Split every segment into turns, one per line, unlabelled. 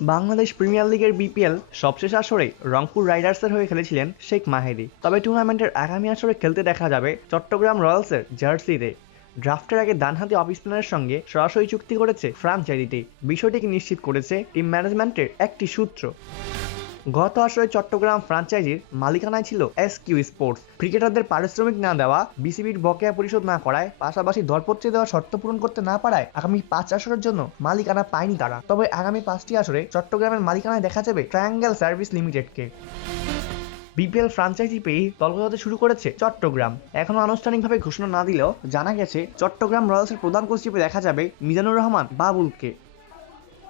Bangladesh premier লিগের BPL সবশেষ আসরে রংপুর রাইডার্সের হয়ে খেলেছিলেন শেখ মাহেদি। তবে টুর্নামেন্টের আগামী আসরে খেলতে দেখা যাবে চট্টগ্রাম রয়্যালসের জার্সিতে। ড্রাফটের আগে ডানহাতি অফ স্পিনারের সঙ্গে সরাসরি চুক্তি করেছে ফ্রাঞ্চাইজিটি বিষয়টিকে নিশ্চিত করেছে টিম ম্যানেজমেন্টের একটি সূত্র। গত আসরে চট্টগ্রাম ফ্রাঞ্চাইজির মালিকানায় ছিল এস কিউ স্পোর্টস ক্রিকেটারদের পারিশ্রমিক না দেওয়া, বিসিবির বকেয়া পরিশোধ না করায়, পাশাপাশি দরপত্রে দেওয়া শর্ত পূরণ করতে না পারায় আগামী পাঁচ আসরের জন্য মালিকানা পায়নি তারা। তবে আগামী পাঁচটি আসরে চট্টগ্রামের মালিকানায় দেখা যাবে ট্রায়াঙ্গেল সার্ভিস লিমিটেডকে বিপিএল ফ্রাঞ্চাইজি পেয়ে দলগত শুরু করেছে চট্টগ্রাম। এখনও আনুষ্ঠানিকভাবে ঘোষণা না দিলেও জানা গেছে, চট্টগ্রাম রয়্যালসের প্রধান কোচ হিসেবে দেখা যাবে মিজানুর রহমান বাবুলকে।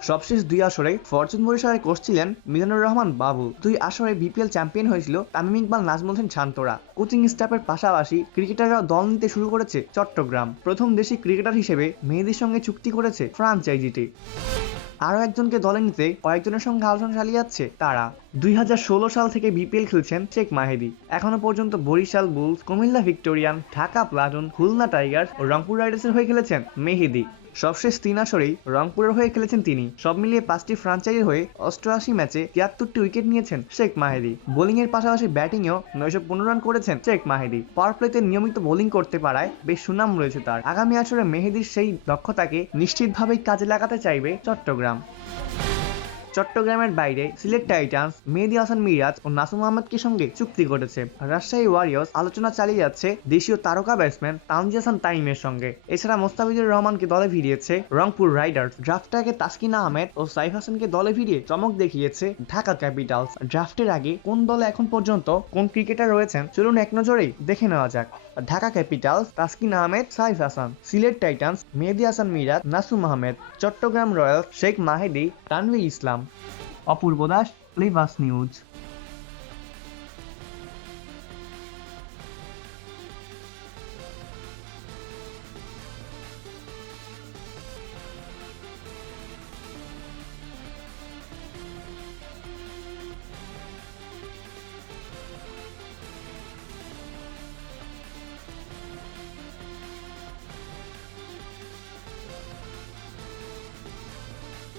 সবশেষ দুই আসরে ফরচুন বরিশালের কোচ ছিলেন মিজানুর রহমান বাবু। দুই আসরে বিপিএল চ্যাম্পিয়ন হয়েছিল তামিম ইকবাল, নাজমুল হোসেন শান্তরা। কোচিং স্টাফের পাশাপাশি ক্রিকেটাররা দল নিতে শুরু করেছে চট্টগ্রাম। প্রথম দেশি ক্রিকেটার হিসেবে মেহেদির সঙ্গে চুক্তি করেছে ফ্রাঞ্চাইজিটি। আরও একজনকে দলে নিতে কয়েকজনের সঙ্গে আলোচনা চালিয়ে যাচ্ছে তারা। দুই হাজার ষোলো সাল থেকে বিপিএল খেলছেন শেখ মাহেদি। এখনও পর্যন্ত Barishal Bulls, Cumilla Victorians, Dhaka Platoon, Khulna Tigers ও রংপুর রাইডার্সের হয়ে খেলেছেন মেহেদি। সবশেষ তিন আসরেই রংপুরের হয়ে খেলেছেন তিনি। সব মিলিয়ে পাঁচটি ফ্রাঞ্চাইজির হয়ে অষ্টআশি ম্যাচে তিয়াত্তরটি উইকেট নিয়েছেন শেখ মাহেদি। বোলিং এর পাশাপাশি ব্যাটিংয়েও নয়শো পনেরো রান করেছেন শেখ মাহেদি। পাওয়ার প্লেতে নিয়মিত বোলিং করতে পারায় বেশ সুনাম রয়েছে তার। আগামী আসরে মেহেদির সেই দক্ষতাকে নিশ্চিতভাবেই কাজে লাগাতে চাইবে চট্টগ্রাম। চট্টগ্রামের বাইরে সিলেট টাইটান্স, মেহেদি হাসান মিরাজ ও নাসুম আহমেদকে সঙ্গে চুক্তি করেছে রাজশাহী ওয়ারিয়র্স আলোচনা চালিয়ে যাচ্ছে দেশীয় তারকা ব্যাটসম্যান তানজি হাসান তাইমের সঙ্গে। এছাড়া মোস্তাফিজুর রহমানকে দলে ভিড়িয়েছে রংপুর রাইডার্স। ড্রাফটের আগে তাসকিনা আহমেদ ও সাইফ হাসানকে দলে ভিড়িয়ে চমক দেখিয়েছে ঢাকা ক্যাপিটালস। ড্রাফটের আগে কোন দলে এখন পর্যন্ত কোন ক্রিকেটার রয়েছেন চলুন এক নজরেই দেখে নেওয়া যাক। Dhaka Capitals, Taskin Ahmed, Saif Hasan, Sylhet Titans, Mehedi Hasan Miraz, Nasum Ahmed, Chattogram Royals, Sheikh Mahedi, Tanvir Islam. অপূর্ব দাস লিভাস নিউজ